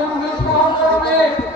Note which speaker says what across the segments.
Speaker 1: estamos nesse corral também.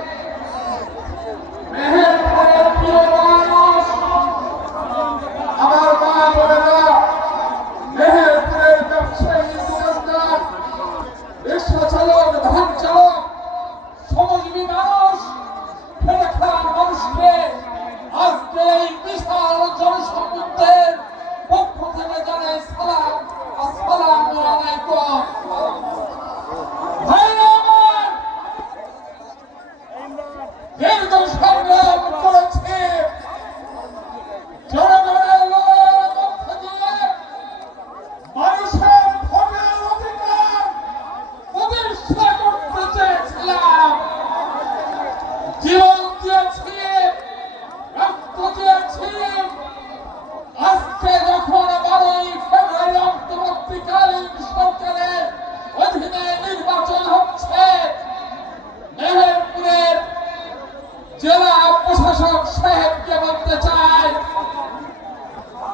Speaker 1: বলতে চাই।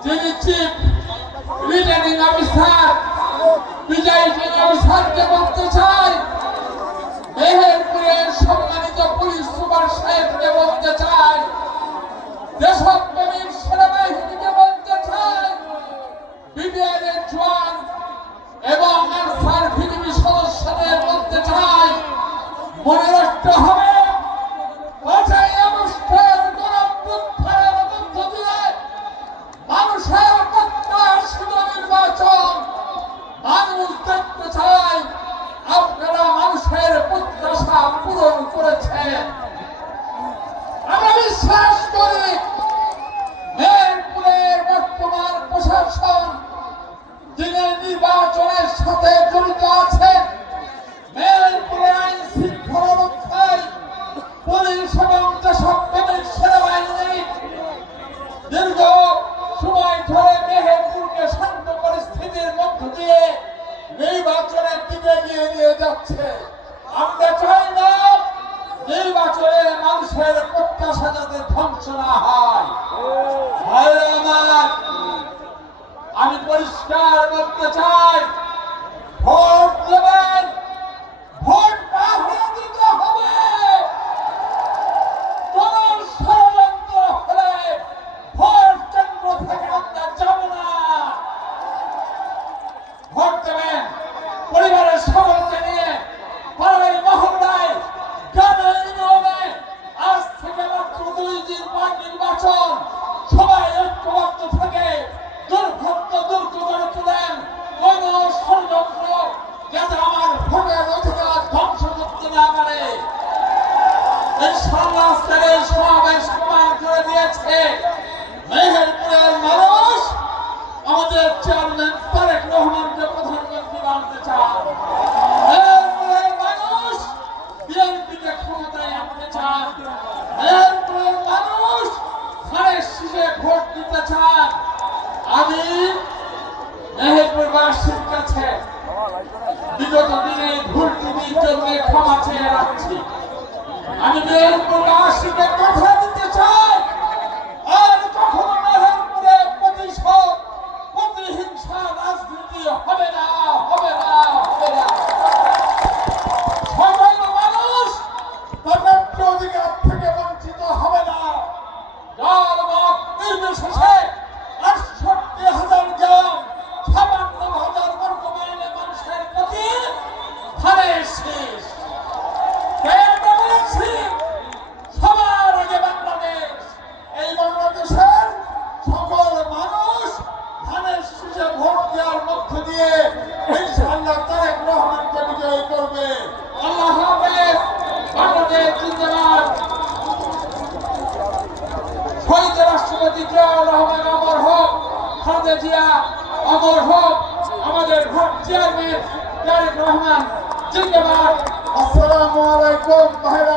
Speaker 1: যিনি চিফ রিটার্নিং অফিসার প্রিজাইডিং অফিসারকে বলতে চাই, মেহেরপুরের সম্মানিত পুলিশ সুপার সাহেবকে বলতে চাই, দেশপ্রেমিক সেনাবাহিনীকে বলতে চাই বিবিআর এর জওয়ান এবং আনসার ভিডিপি সদস্যদের বলতে চাই, মনে রাখতে হবে প্রশাসন, যিনি নির্বাচনের সাথে জড়িত আছেন মেহেরপুরের আইন শৃঙ্খলা রক্ষায় পুলিশ এবং দেশপ্রেমিক সেনাবাহিনী দীর্ঘ সময় ধরে মেহেরপুরকে শান্ত পরিস্থিতির মধ্য দিয়ে নির্বাচনের দিকে এগিয়ে নিয়ে যাচ্ছে। আমরা চাই না নির্বাচনে মানুষের প্রত্যাশা যাতে ধ্বংস না হয় ভাইরা আমার, আমি পরিষ্কার বলতে চাই। এই সমাবেশ প্রমাণ করে দিয়েছে। মেহেরপুরের মানুষ আমাদের চেয়ারম্যান তারেক রহমানকে প্রধানমন্ত্রী বানাতে চান মেহেরপুরের মানুষ বিএনপিকে ক্ষমতায় ভোট দিতে চান আমি মেহেরপুরবাসীর কাছে বিগত ক্ষমা চেয়ে রাখছি। আমি মেহেরপুরবাসীকে কথা দিতে চাই। খালেদা জিয়া অমর হোক আমাদের ভোট চেয়ারম্যান তারেক রহমান জিন্দাবাদ।
Speaker 2: আসসালামু আলাইকুম ভাইরা